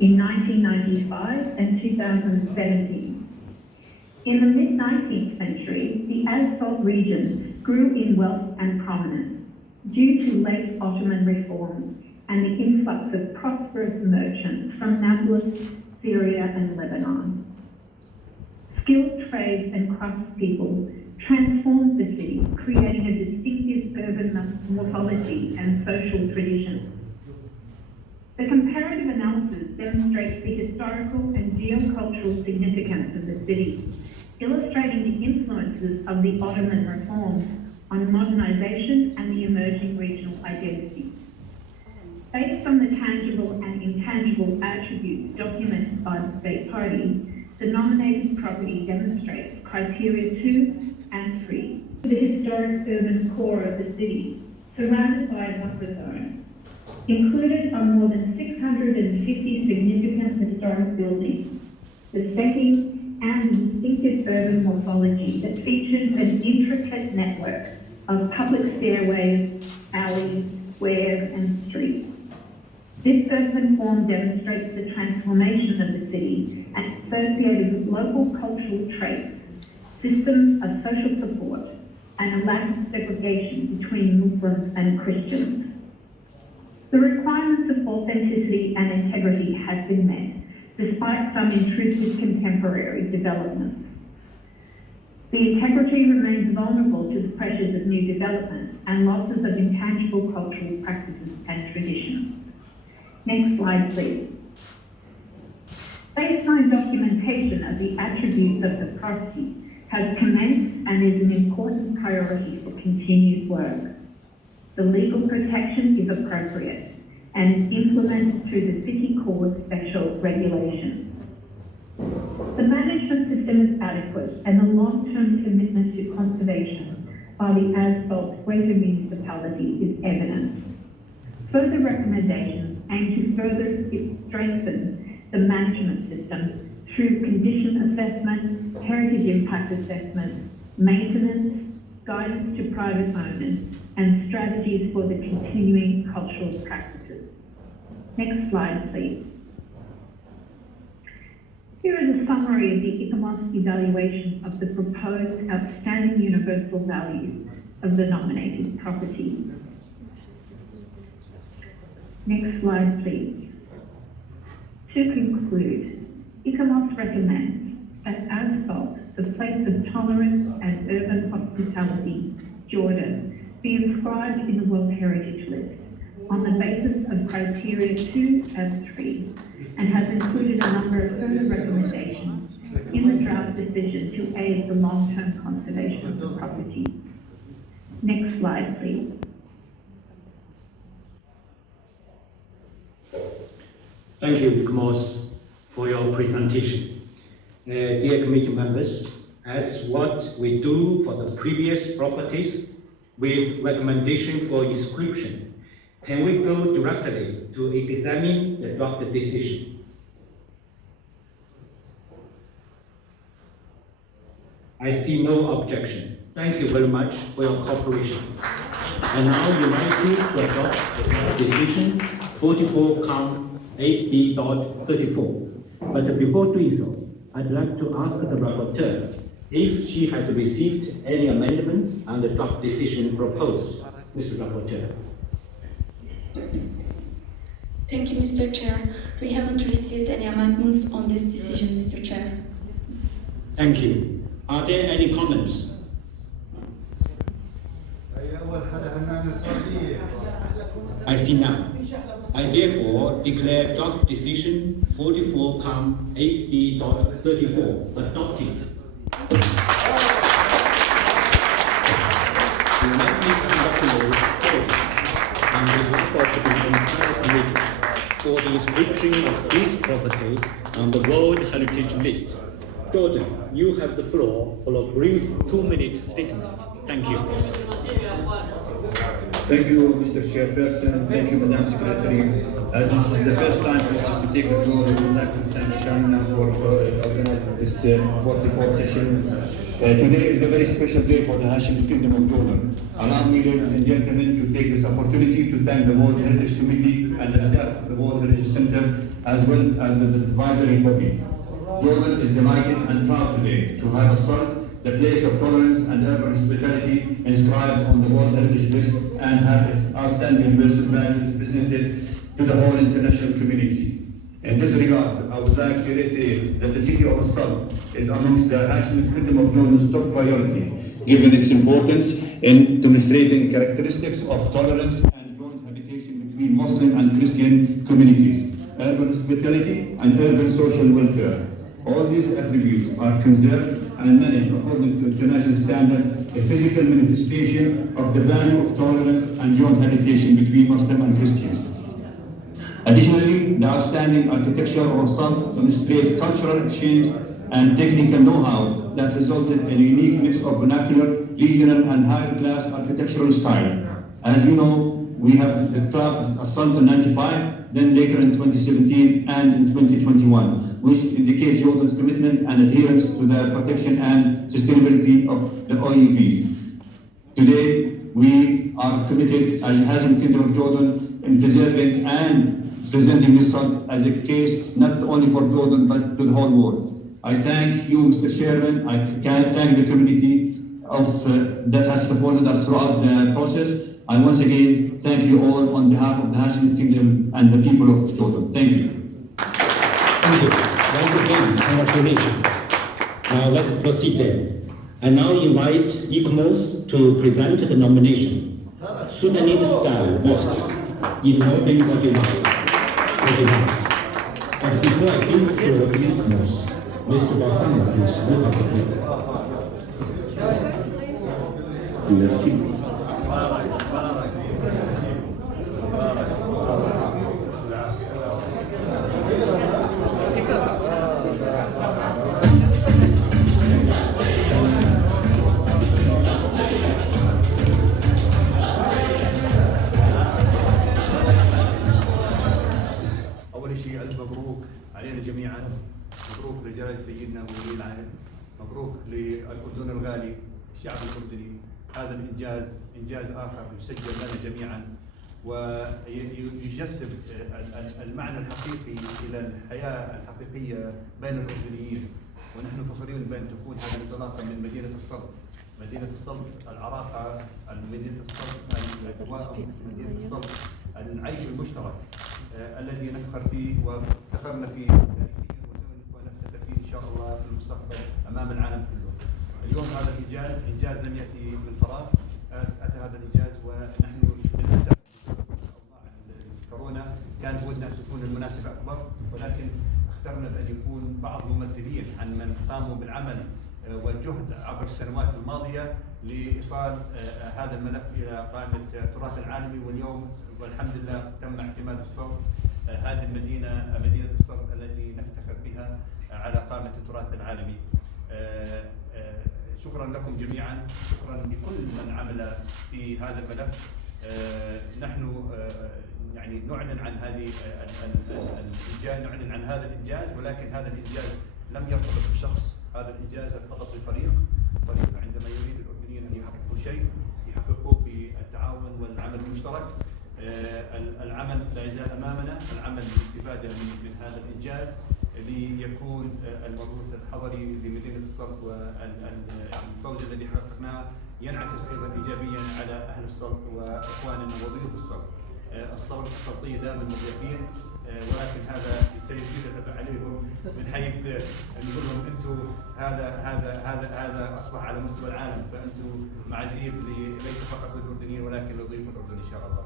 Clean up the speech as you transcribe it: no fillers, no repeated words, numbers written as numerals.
in 1995 and 2017. In the mid-19th century, the Asphalt region grew in wealth and prominence due to late Ottoman reforms and the influx of prosperous merchants from Nablus, Syria and Lebanon. Skilled trades and craftspeople transformed the city, creating a distinctive urban morphology and social traditions. The comparative analysis demonstrates the historical and geocultural significance of the city, illustrating the influences of the Ottoman reforms on modernisation and the emerging regional identity. Based on the tangible and intangible attributes documented by the State Party, the nominated property demonstrates criteria 2 and 3. The historic urban core of the city, surrounded by a buffer zone, included are more than 650 significant historic buildings, the setting and distinctive urban morphology that features an intricate network of public stairways, alleys, squares and streets. This urban form demonstrates the transformation of the city and associated with local cultural traits, systems of social support, and a lack of segregation between Muslims and Christians. The requirements of authenticity and integrity have been met, despite some intrusive contemporary developments. The integrity remains vulnerable to the pressures of new development and losses of intangible cultural practices and traditions. Next slide, please. Baseline documentation of the attributes of the property has commenced and is an important priority for continued work. The legal protection is appropriate and is implemented through the City Court special regulations. The management system is adequate and the long-term commitment to conservation by the Asphalt Greater Municipality is evident. Further recommendations aim to further strengthen the management system through condition assessment, heritage impact assessment, maintenance, guidance to private owners, and strategies for the continuing cultural practices. Next slide, please. Here is a summary of the ICOMOS evaluation of the proposed outstanding universal value of the nominated property. Next slide, please. To conclude, ICOMOS recommends that Asphalt, the place of tolerance and urban hospitality, Jordan, be inscribed in the World Heritage List on the basis of criteria 2 and 3, and has included a number of further recommendations in the draft decision to aid the long-term conservation of the property. Next slide, please. Thank you, ICOMOS, for your presentation. Dear committee members, as what we do for the previous properties with recommendation for inscription, can we go directly to examine the draft decision? I see no objection. Thank you very much for your cooperation. And now we invite you to adopt the draft decision 44-8B.34. But before doing so, I'd like to ask the rapporteur if she has received any amendments on the draft decision proposed. Mr. Rapporteur. Thank you, Mr. Chair. We haven't received any amendments on this decision, Mr. Chair. Thank you. Are there any comments? I see none. I therefore declare draft decision 44-8B.34 adopted. Let me congratulate all on behalf of the entire committee for the inscription of this property on the World Heritage List. Jordan, you have the floor for a brief 2-minute statement. Thank you. Thank you, Mr. Chairperson. Thank you, Madam Secretary. As this is the first time for us to take the floor, we would like to thank China for organizing this 44th session. Today is a very special day for the Hashim Kingdom of Jordan. Allow me, ladies and gentlemen, to take this opportunity to thank the World Heritage Committee and the staff of the World Heritage Center, as well as the advisory body. Jordan is delighted and proud today to have السلط, the place of tolerance and urban hospitality, inscribed on the World Heritage List and have its outstanding values presented to the whole international community. In this regard, I would like to reiterate that the city of السلط is amongst the Hashemite Kingdom of Jordan's top priority, given its importance in demonstrating characteristics of tolerance and joint habitation between Muslim and Christian communities, urban hospitality and urban social welfare. All these attributes are conserved and managed according to international standard, a physical manifestation of the value of tolerance and joint habitation between Muslim and Christians. Additionally, the outstanding architecture of السلط demonstrates cultural exchange and technical know-how that resulted in a unique mix of vernacular, regional, and higher class architectural style. As you know, we have the club السلط in 95, then later in 2017 and in 2021, which indicates Jordan's commitment and adherence to the protection and sustainability of the OUPs. Today, we are committed as the Hashemite Kingdom of Jordan in preserving and presenting this السلط as a case not only for Jordan but to the whole world. I thank you, Mr. Chairman. I can thank the community that has supported us throughout the process. I once again thank you all on behalf of the Hashemite Kingdom and the people of Jordan. Thank you. Thank you. Once again, congratulations. Now let's proceed then. I now invite ICMOS to present the nomination. Sudanese style mosques in northern Madinan. And before I give the floor to ICMOS, Mr. Bassam, please, you have the floor. Merci. أول شيء ألف مبروك علينا جميعا، مبروك لجلالة سيدنا ولي العهد، مبروك للأردن الغالي، الشعب الأردني. هذا الإنجاز إنجاز آخر يسجل لنا جميعا ويجسد المعنى الحقيقي إلى الحياة الحقيقية بين الأردنيين. ونحن فخورين بأن تكون هذه الانطلاقة من مدينة السلط، مدينة السلط العراقة، مدينة السلط الأجواء، مدينة السلط العيش المشترك الذي نفخر فيه وافتخرنا فيه تاريخيا ونفتخر فيه إن شاء الله في المستقبل أمام العالم كله. اليوم هذا الإنجاز إنجاز لم يأتي من فراغ، أتى هذا الإنجاز ونحن للأسف بسبب أوضاع الكورونا كان بودنا أن تكون المناسبة أكبر، ولكن اخترنا بأن يكون بعض الممثلين عن من قاموا بالعمل والجهد عبر السنوات الماضية لإيصال هذا الملف إلى قائمة التراث العالمي. واليوم والحمد لله تم اعتماد السلط، هذه المدينة مدينة السلط التي نفتخر بها على قائمة التراث العالمي. شكرا لكم جميعا، شكرا لكل من عمل في هذا الملف. نحن يعني نعلن عن هذه الإنجاز، نعلن عن هذا الإنجاز، ولكن هذا الإنجاز لم يرتبط بشخص، هذا الإنجاز ارتبط بفريق. عندما يريد الأردنيين أن يحققوا شيء يحققوه بالتعاون والعمل المشترك. العمل لا يزال أمامنا، العمل للاستفادة من هذا الإنجاز ليكون المبعوث الحضري لمدينة السلط والفوز الذي حققناه ينعكس أيضا إيجابيا على أهل السلط وإخواننا وضيوف السلط. السلطية دائما مضيافين، ولكن هذا سيزيد الأذى عليهم من حيث نقول لهم أنتم هذا أصبح على مستوى العالم، فأنتم معزيب ليس فقط للأردنيين ولكن لضيوف الأردن إن شاء الله.